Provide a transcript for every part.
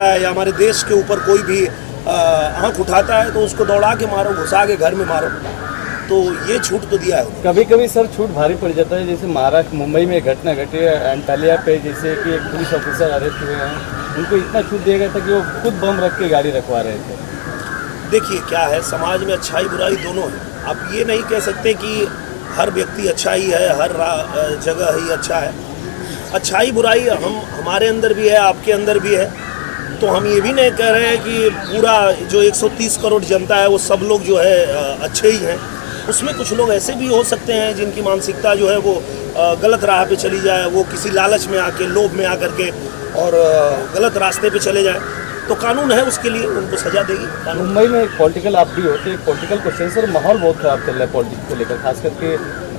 या हमारे देश के ऊपर कोई भी आंख उठाता है तो उसको दौड़ा के मारो, घुसा के घर में मारो। तो ये छूट तो दिया है। कभी कभी सर छूट भारी पड़ जाता है। जैसे महाराष्ट्र मुंबई में घटना घटी है अंटालिया पे, जैसे कि एक पुलिस ऑफिसर अरेस्ट हुए हैं, उनको इतना छूट दिया गया था कि वो खुद बम रख के गाड़ी रखवा रहे थे। देखिए क्या है, समाज में अच्छाई बुराई दोनों है। आप ये नहीं कह सकते कि हर व्यक्ति अच्छा ही है, हर जगह ही अच्छा है। अच्छाई बुराई हमारे अंदर भी है, आपके अंदर भी है। तो हम ये भी नहीं कह रहे हैं कि पूरा जो 130 करोड़ जनता है वो सब लोग जो है अच्छे ही हैं। उसमें कुछ लोग ऐसे भी हो सकते हैं जिनकी मानसिकता जो है वो गलत राह पे चली जाए, वो किसी लालच में आके, लोभ में आकर के और गलत रास्ते पे चले जाए। तो कानून है, उसके लिए उनको सजा देगी कानून। मुंबई में एक पॉलिटिकल आप भी होते हैं, पॉलिटिकल क्वेश्चन सर, माहौल बहुत खराब चल रहा है पॉलिटिक्स को लेकर। खास करके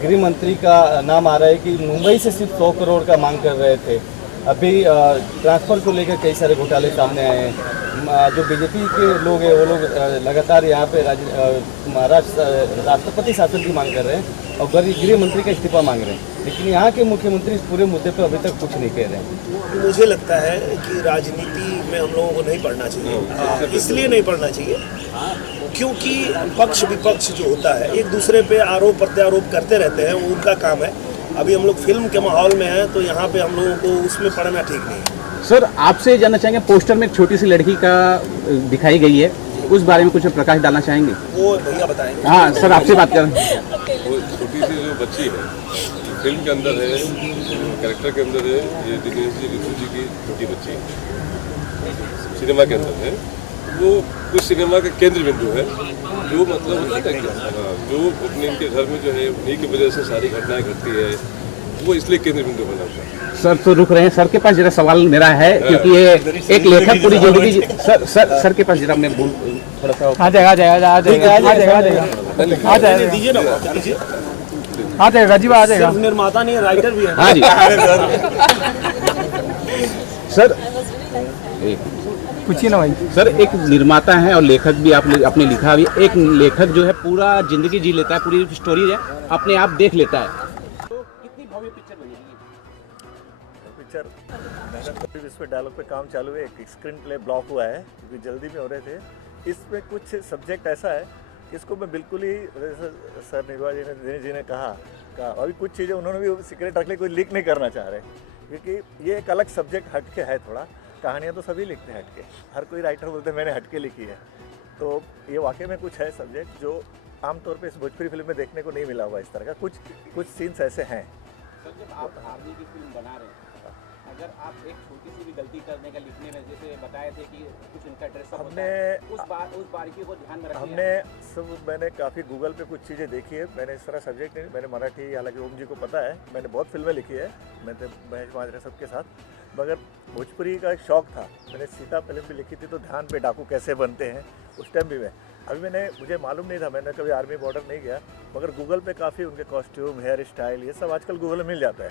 गृह मंत्री का नाम आ रहा है कि मुंबई से सिर्फ 100 करोड़ का मांग कर रहे थे। अभी ट्रांसफ़र को लेकर कई सारे घोटाले सामने आए हैं। जो बीजेपी के लोग हैं वो लोग लगातार यहाँ पे महाराष्ट्र राष्ट्रपति शासन की मांग कर रहे हैं और गृह मंत्री का इस्तीफा मांग रहे हैं, लेकिन यहाँ के मुख्यमंत्री इस पूरे मुद्दे पर अभी तक कुछ नहीं कह रहे हैं। मुझे लगता है कि राजनीति में हम लोगों को नहीं पढ़ना चाहिए। इसलिए नहीं पढ़ना चाहिए क्योंकि पक्ष विपक्ष जो होता है एक दूसरे पे आरोप प्रत्यारोप करते रहते हैं, वो उनका काम है। अभी हम लोग फिल्म के माहौल में हैं तो यहाँ पे हम लोगों को उसमें पढ़ना ठीक नहीं है। सर आपसे जानना चाहेंगे, पोस्टर में एक छोटी सी लड़की का दिखाई गई है, उस बारे में कुछ प्रकाश डालना चाहेंगे? वो भैया बताएंगे। हाँ सर, आपसे बात करें। वो छोटी सी जो बच्ची है फिल्म के अंदर है, कैरेक्टर के अंदर है, ये दिनेश जी ऋतु जी की छोटी बच्ची सिनेमा के अंदर है। वो कुछ सिनेमा का केंद्र बिंदु है, जो मतलब जो अपने इनके घर में जो है उन्हीं की वजह से सारी घटनाएं घटती है, वो इसलिए केंद्र बिंदु बना हुआ है। सर तो रुक रहे हैं, सर के पास जरा सवाल मेरा है, क्योंकि ये एक लेखक पूरी जिंदगी सर के पास जरा मैं थोड़ा सा आ जाएगा निर्माता नहीं है, राइटर भी है। हाँ जी सर, पूछिए ना भाई। सर एक निर्माता है और लेखक भी आपने लिखा भी। एक लेखक जो है पूरा जिंदगी जी लेता है, पूरी स्टोरी है अपने आप देख लेता है। तो कितनी भव्य पिक्चर बनेगी? पिक्चर इस पे डायलॉग पे काम चालू है, एक स्क्रीन प्ले ब्लॉक हुआ है क्योंकि जल्दी में हो रहे थे। इसमें कुछ सब्जेक्ट ऐसा है कि इसको मैं बिल्कुल ही सर निर्वा जी ने कहा अभी कुछ चीज़ें उन्होंने भी सीक्रेट रख ली, कोई लीक नहीं करना चाह रहे, क्योंकि ये एक अलग सब्जेक्ट हटके है थोड़ा। कहानियाँ तो सभी लिखते हैं हटके, हर कोई राइटर बोलते हैं मैंने हटके लिखी है। तो ये वाकई में कुछ है सब्जेक्ट जो आमतौर पे इस भोजपुरी फिल्म में देखने को नहीं मिला हुआ। इस तरह का कुछ सीन्स ऐसे हैं। सर जब आप आर्मी की फिल्म बना रहे हैं, अगर आप एक छोटी सी भी गलती करने का लिखने में, जैसे बताए थे कि कुछ इनका ड्रेस उस बारीकी को ध्यान में रखा मैंने काफ़ी गूगल पे कुछ चीज़ें देखी है। मैंने इस तरह सब्जेक्ट नहीं, मैंने मराठी, हालांकि ओम जी को पता है, मैंने बहुत फिल्में लिखी है, मैं तो महेश माजरा सबके साथ, मगर भोजपुरी का एक शौक़ था। मैंने सीता फिल्म भी लिखी थी, तो ध्यान पे डाकू कैसे बनते हैं उस टाइम भी मैं अभी मुझे मालूम नहीं था, मैंने कभी आर्मी बॉर्डर नहीं गया, मगर गूगल पे काफ़ी उनके कॉस्ट्यूम, हेयर स्टाइल, ये सब आजकल गूगल में मिल जाता है,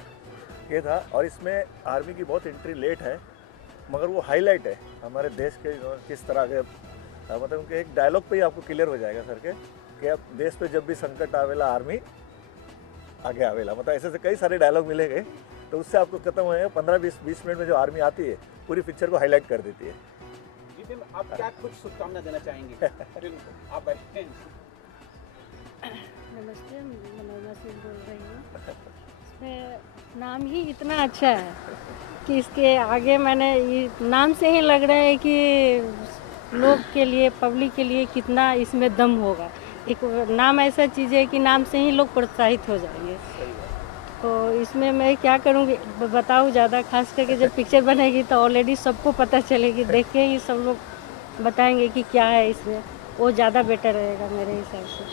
ये था। और इसमें आर्मी की बहुत एंट्री लेट है, मगर वो हाईलाइट है हमारे देश के किस तरह के, मतलब उनके एक डायलॉग पे ही आपको क्लियर हो जाएगा सर के कि अब देश पे जब भी संकट आवेला आर्मी आगे आवेला, मतलब ऐसे से कई सारे डायलॉग मिलेंगे। तो उससे आपको खत्म हो जाएगा 15-20 मिनट में जो आर्मी आती है पूरी पिक्चर को हाईलाइट कर देती है। आप क्या कुछ शुभकामना देना चाहेंगे आप बैठे? नमस्ते, मनोरमा सिंह बोल रही हूँ। इसमें नाम ही इतना अच्छा है कि इसके आगे मैंने ये नाम से ही लग रहा है कि लोग के लिए, पब्लिक के लिए कितना इसमें दम होगा। एक नाम ऐसा चीज़ है कि नाम से ही लोग प्रोत्साहित हो जाएंगे। तो इसमें मैं क्या करूँगी बताऊँ ज़्यादा, खास करके जब पिक्चर बनेगी तो ऑलरेडी सबको पता चलेगी, देख के ही सब लोग बताएंगे कि क्या है इसमें, वो ज़्यादा बेटर रहेगा मेरे हिसाब से।